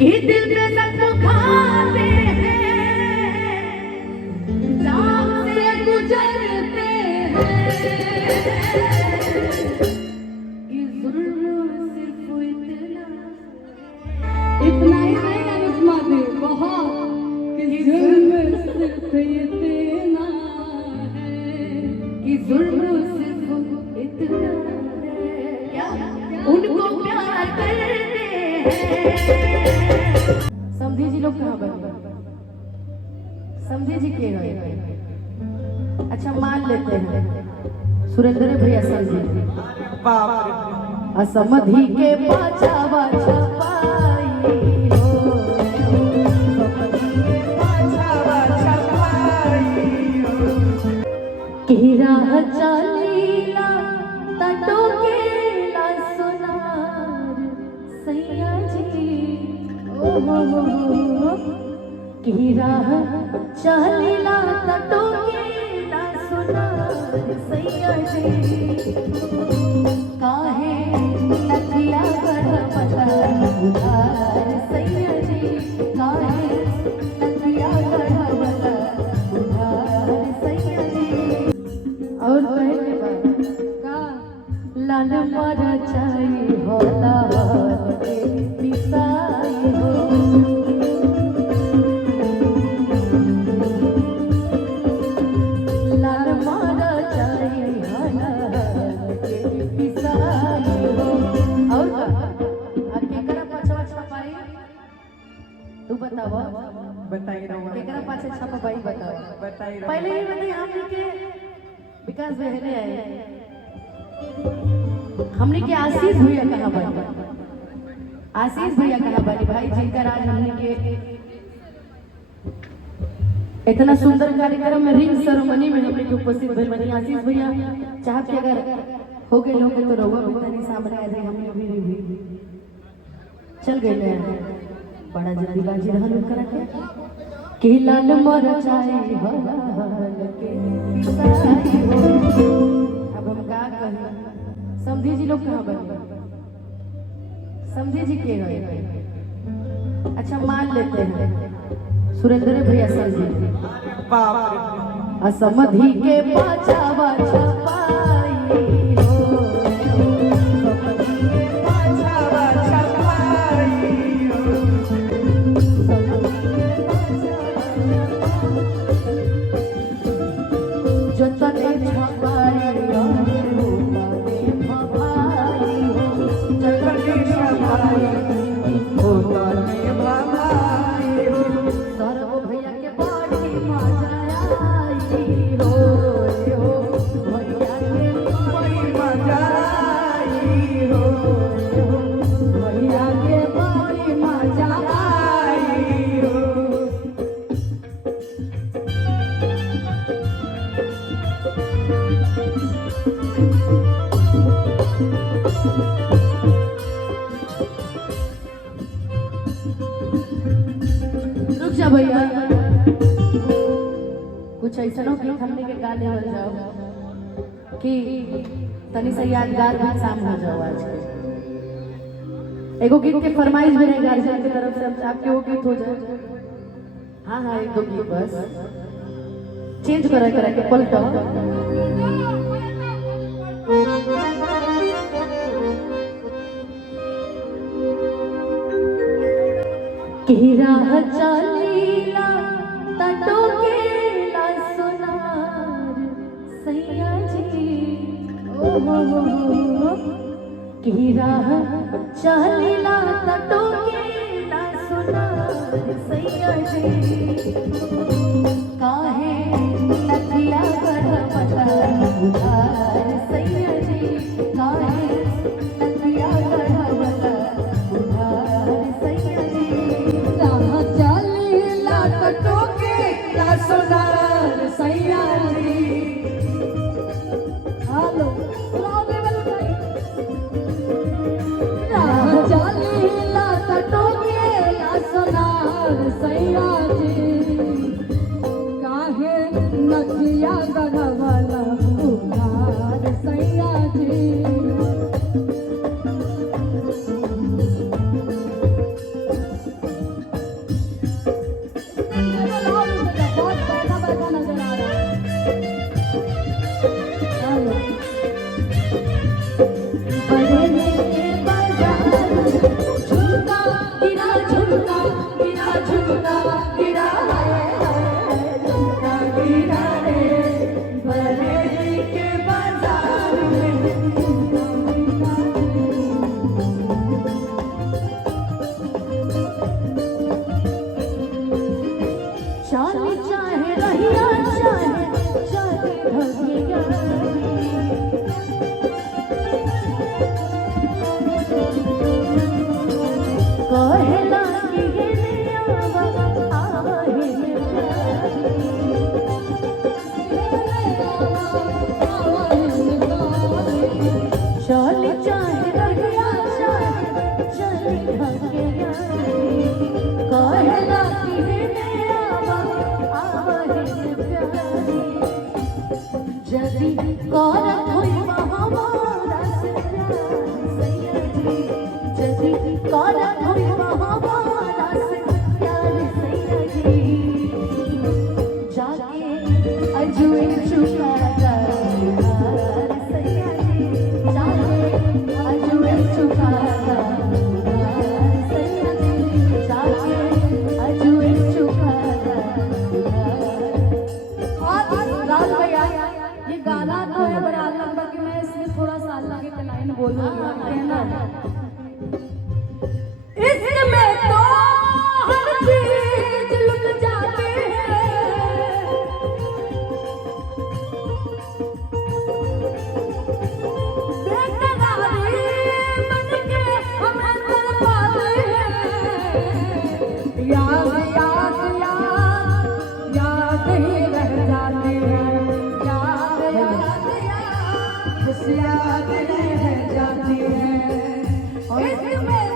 कि दिल पे जख्म खाते हैं, जाम से गुजरते हैं, कि जुल्म सिर्फ इतना ही नहीं अनुपमा दे बहुत, कि जुल्म सिर्फ इतना है, कि जुल्म सिर्फ इतना है, क्या उनको प्यार करते हैं। समझे जी लोग कहाँ बने, समझे जी के गए। अच्छा मान लेते हैं सुरेंद्र भैया समझे, असमधि के पाछा बाछा पाई हो, कि राह चलीला तटो के ला सोनार सैया जी, ओ हो, कि राह चलीला तटो के ला सोनार सैया जी, काहे नथिया गढ़ पता उधार सैया जी, काहे नथिया गढ़ पता उधार सैया जी। और कहे के बाद का लाल मारा चाहिए हो लाल के पिसाई हो, लाल मारा चाहिए हो लाल के पिसाई हो। और आगे करा पाछवा छपाई तू बताओ, बताई रहो केकरा पाछे छपाई बताओ, बताई रहो पहले ही बताइए हमने के विकास बहने आए, हमने के आशीष भैया कहाँ बने, आशीष भैया कहाँ बने भाई, जिनका आज हमने के इतना सुंदर कार्यक्रम में रिंग सेरेमनी में हमने के उपस्थित भइल बनी। आशीष भैया चाहत के अगर हो गए लोग तो रहुआ भी तनी सामने आ जाए, हमने भी चल गए बड़ा जल्दीबाजी रहल करा के लाल मर चाहिए हो लाल के पिसाई हो। अब हम का कहें, समझी जी लोग कहाँ बने, समझी जी के गए। अच्छा मान लेते हैं सुरेंद्र भैया समझे, असमधि के पाछा बाछा पाई हो, जतने छपाई सरव भैया के बड़ी मजा आई हो, भैया के बड़ी मजा आई हो, भैया के बड़ी मजा आई हो। रुक जा भैया, कुछ ऐसा हो कि हमने के गाने हो जाओ कि तनी से यादगार भी शाम हो जाओ। आज एगो गीत के फरमाइश भी है गार्जियन की तरफ से, आपके वो गीत हो जाए। हाँ हाँ एक दो गीत बस चेंज करा के पलटो। कि राह चलीला तटो के ला सोनार सैया जी, ओ हो, कि राह चलीला तटो के ला सोनार सैया जी, काहे नथिया गढ़ पता उधार सैया जी, काहे नथिया गढ़ पता उधार सैया जी, राह चलीला तटो के ला सोनार सैया जी। हेलो राह चलीला तटो के ला सोनार सैया जी, काहे नथिया गढ़वाला उधार सैया जी। कहने आवा है चल चाहे रहिया चल भागे कहला कहने आवा है प्यारी जदी करत होई महावारा से सैया जी जदी करत होई महावारा से प्यार सैया जी जाके अजुए चुका सैया जी जाके अजुए चुका सैया जी जाके अजुए चुका लाल भैया ये गाना तो है बराबर लगभग कि मैं इसमें थोड़ा सा अल्लाह की लाइन बोलूंगा कहना इसमें तो हर चीज लुट जाती है बेकरारी बन के हम अंदर पाते हैं याद याद याद याद ही रह जाती है याद याद याद बस याद रह जाती है इसमें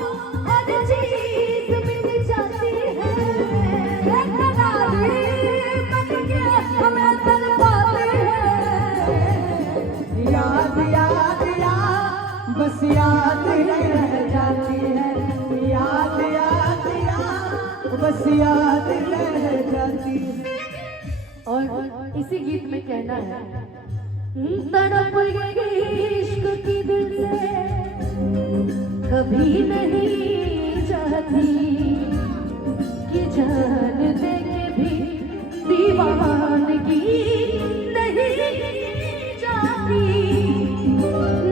तो हर चीज मिट जाती है बेकरारी बन के हम अंदर पाते हैं याद याद याद बस याद ही रह जाती है याद याद याद बस याद रह जाती है और इसी गीत में कहना है तड़प गई इश्क की दिल से कभी नहीं चाहती कि जान दे के भी दीवानगी नहीं जाती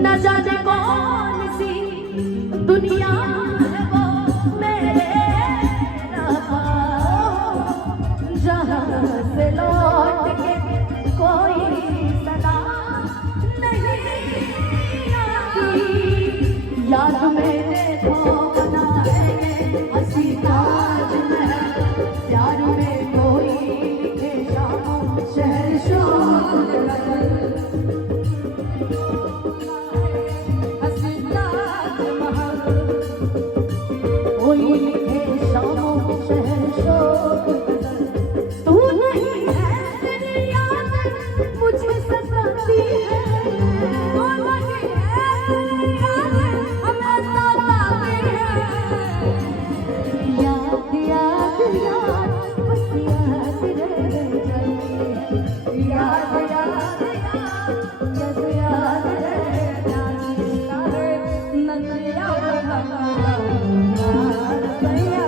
न जाने कौन सी दुनिया है वो मेरे रहा जहाँ से लौट के कोई सदा नहीं आती याद मैंने तो बनाए हंसी ताज महल प्यार में कोई लिखे शामों शहर शोर हंसी ताज महल कोई लिखे शामों शहर शोर तू नहीं है तेरी याद मुझे सताती है तू नहीं है तेरी याद हमें सताती है याद याद याद बस याद रह जाती है याद याद याद बस याद रह जाती है नदिया बना सैया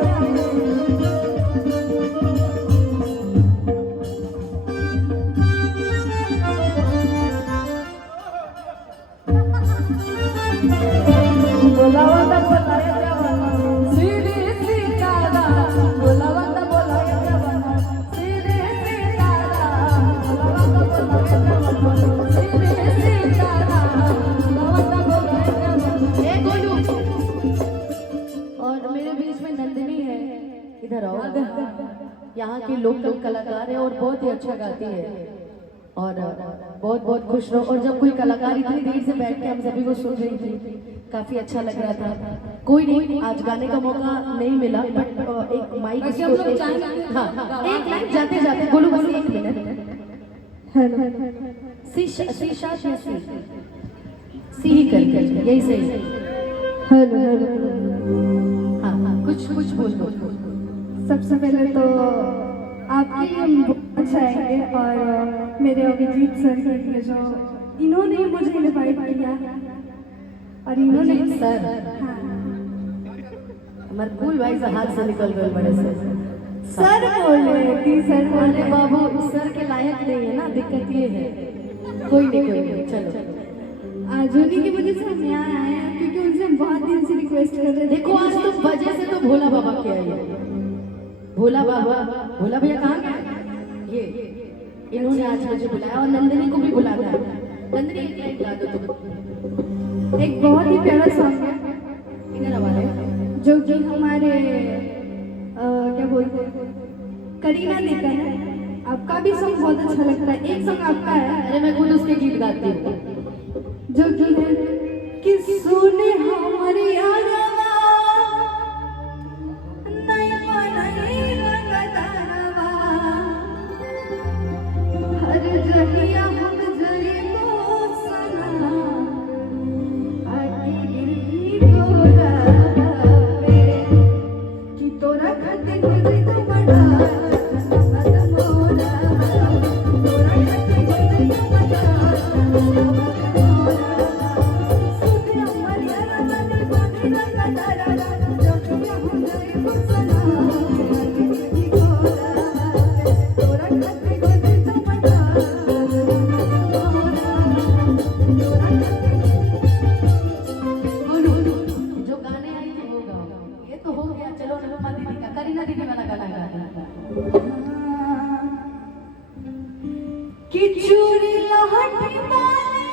बोलावता बोलाया जवाना सीधी सीतारा बोलावता बोलाया जवाना सीधी सीतारा बोलावता बोलाया जवाना सीधी सीतारा बोलावता बोलाया जवाना ए गोलू और मेरे बीच में नंदिनी है इधर आओ यहाँ की लोकल कलाकार है और बहुत ही अच्छा गाती है और बहुत बहुत खुश रहो और जब कोई कलाकार इतनी देर से बैठ के हम सभी को सुन रही थी काफी अच्छा लग रहा था कोई नहीं आज गाने का मौका नहीं मिला बट एक माइक हाँ एक लाइन जाते जाते बोलो बस एक मिनट शीशा शीशा सी ही करके यही सही हेलो हाँ हाँ कुछ कुछ बोल दो सबसे पहले तो आपके लिए बहुत अच्छा है और मेरे अभिजीत सर के लिए जो इन्होंने मुझे इनवाइट किया और इन्होंने सर हाँ हमारे कूल भाई से हाथ से निकल गए बड़े से सर बोल रहे थी सर बोल अरे रहे बाबू सर के लायक नहीं है ना दिक्कत ये है कोई नहीं चलो आज उन्हीं की वजह से हम यहाँ आए हैं क्योंकि उनसे हम बहुत दिन से रिक्वेस्ट कर रहे थे देखो आज तो वजह से तो भोला बाबा के आई है भोला बाबा भोला भैया कहाँ गए ये इन्होंने आज मुझे बुलाया और नंदिनी को भी बुलाना है नंदिनी एक लाइन गा दो तुम एक बहुत ही प्यारा सॉन्ग है इधर आवाज है जो कि हमारे क्या बोलते हैं करीना दी का है। आपका भी सॉन्ग बहुत अच्छा लगता है। एक सॉन्ग आपका है, अरे मैं खुद उसके गीत गाती हूँ। जो कि है कि सुने हमारी यारवा नयवा नहीं रंगदारवा हर जहिया हम जरी को सना आके गिरती तोरा पे कि तोरा खाते गुजरी तो बड़ा मत मोरा तोरा खाते गुजरी तो बड़ा जो गाने आई थे वो गाओ। ये तो हो गया, चलो अनुपमा दीदी का, करीना दीदी वाला गाना गाते हैं। कि चूड़ी लहठी वाली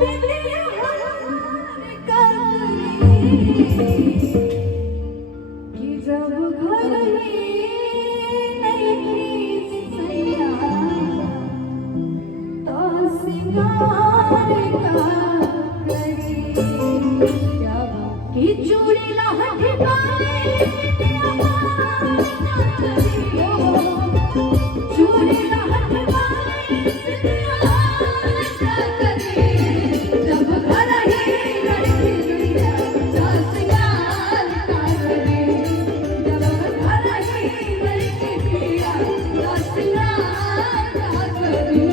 बिंदिया हार काली कि जब घर ही नहीं सैया तो सिंगार का करी कि चूड़ी लहठी वाली बिंदिया हार काली चूड़ी लहठी वाली बिंदिया हार काली जब घर ही लड़की दुनिया तो सिंगार का करी जब घर ही लड़की दुनिया तो सिंगार का करी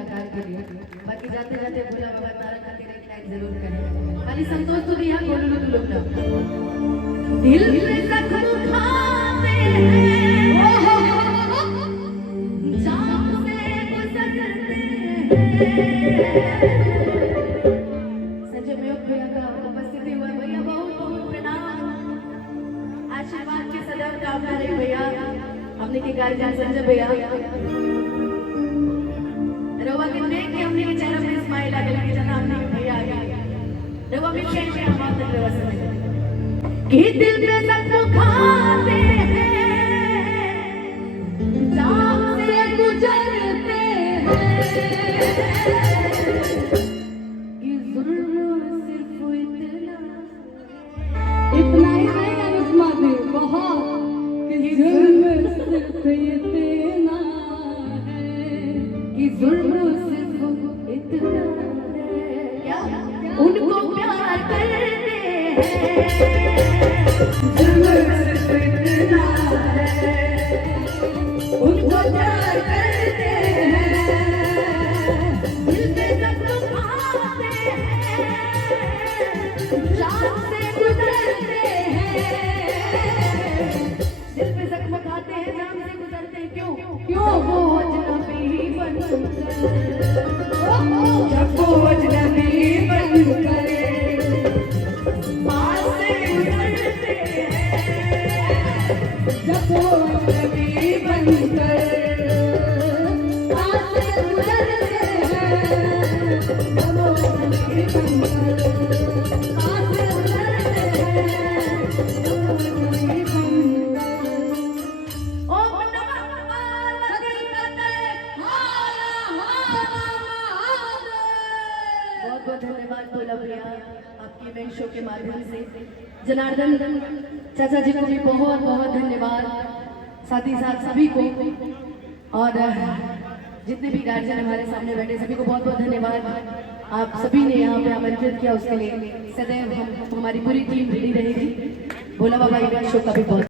बाकी जाते जाते भोला बाबा तारा खातिर एक लाइन जरूर करें। खाली संतोष तो दिया बोलू तू लोग ना दिल में जख्म खाते हैं जाम से गुजरते हैं। संजय मयूख भैया का उपस्थिति हुआ भैया बहुत बहुत प्रणाम। आशीर्वाद के सदैव कामना रही भैया हमने के गार्जियन संजय भैया रवा के देख के हमने के चेहरा पे स्माइल आ गई कि जना हमने भैया आ गया रवा में शेर में हम आते रवा समझ कि दिल में जख्म खाते हैं जाम से गुजरते हैं ये जुल्म सिर्फ इतना ही नहीं अनुपमा दी बहुत कि जुल्म सिर्फ इतना कि जुल्म सिर्फ इतना है क्या उनको प्यार करते हैं जुल्म सिर्फ इतना है उनको प्यार करते हैं से गुजरते हैं, दिल पे जख्म खाते हैं, जान से गुजरते हैं, क्यों क्यों वो अजनबी बनकर, जब वो अजनबी बनकर पास से गुजरते हैं, जब वो अजनबी बनकर पास से गुजरते हैं, जब वो अजनबी बनकर पास से गुजरते हैं, जब वो अजनबी बनकर। ओम नमः पार्वती पते हाला हाला महादेव। बहुत बहुत धन्यवाद भोला भैया, आपके इवेंट शो के माध्यम से जनार्दन चाचा जी को भी बहुत बहुत धन्यवाद, साथ ही साथ सभी को, और जितने भी गार्जियन हमारे सामने बैठे सभी को बहुत बहुत धन्यवाद। आप सभी ने यहाँ पे आमंत्रित किया, उसके लिए सदैव हमारी पूरी टीम रेडी रहेगी। भोला बाबा इवेंट शो का भी बहुत